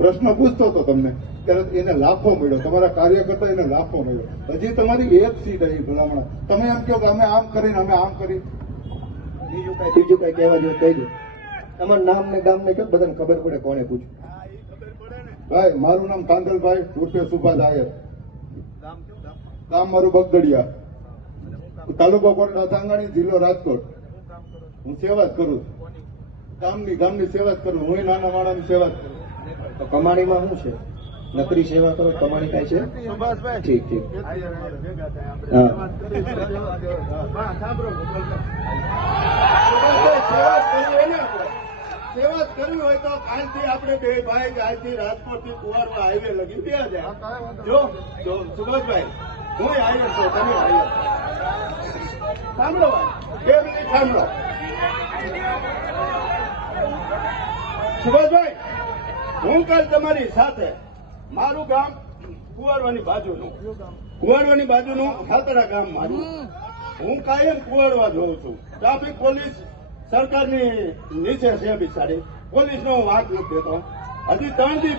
પ્રશ્ન પૂછતો હતો તમને ત્યારે એને લાફો મળ્યો, તમારા કાર્યકર્તા એને લાફો મળ્યો. હજી તમારી એક સીટ આવી ભલામણ, તમે એમ કહો કે અમે આમ કરીને અમે આમ કરી. બીજું કઈ કહેવા જેવું કહી દો. તમારું નામ ને ગામ ને કહો, બધાને ખબર પડે કોને પૂછ્યું. ભાઈ મારું નામ કાંદલભાઈ ઉર્ફે સુભા દાયર, ગામ મારું બગદડિયા, તાલુકો કોટડા સાંગાણી, જિલ્લો રાજકોટ. હું સેવા જ કરું છું, ગામની સેવા જ કરું. હું નાના માણસની સેવા જ કરું. તો કમાણીમાં શું છે? નકરી સેવા કરો, કમાણી થાય છે? ઠીક ઠીક. સેવા કરવી હોય તો કાલથી આપણે બે ભાઈ આજથી રાજકોટ થી કુવારવા હાઈવે લગી બે જાય. જો સુભાષભાઈ, હું હાઈવે છું, તમે હાઈવે સાંભળો ભાઈ, 2 મિનિટ સાંભળો. સુભાષભાઈ, હું કાલ તમારી સાથે, મારું ગામ કુવારવાની બાજુનું ખાતરા ગામ મારું. હું કાયમ કુવારવા જોઉં છું. ટ્રાફિક પોલીસ સરકારની નીચે છે બિચારી, પોલીસનો વાંક નથી દેતો. હજી 3 દી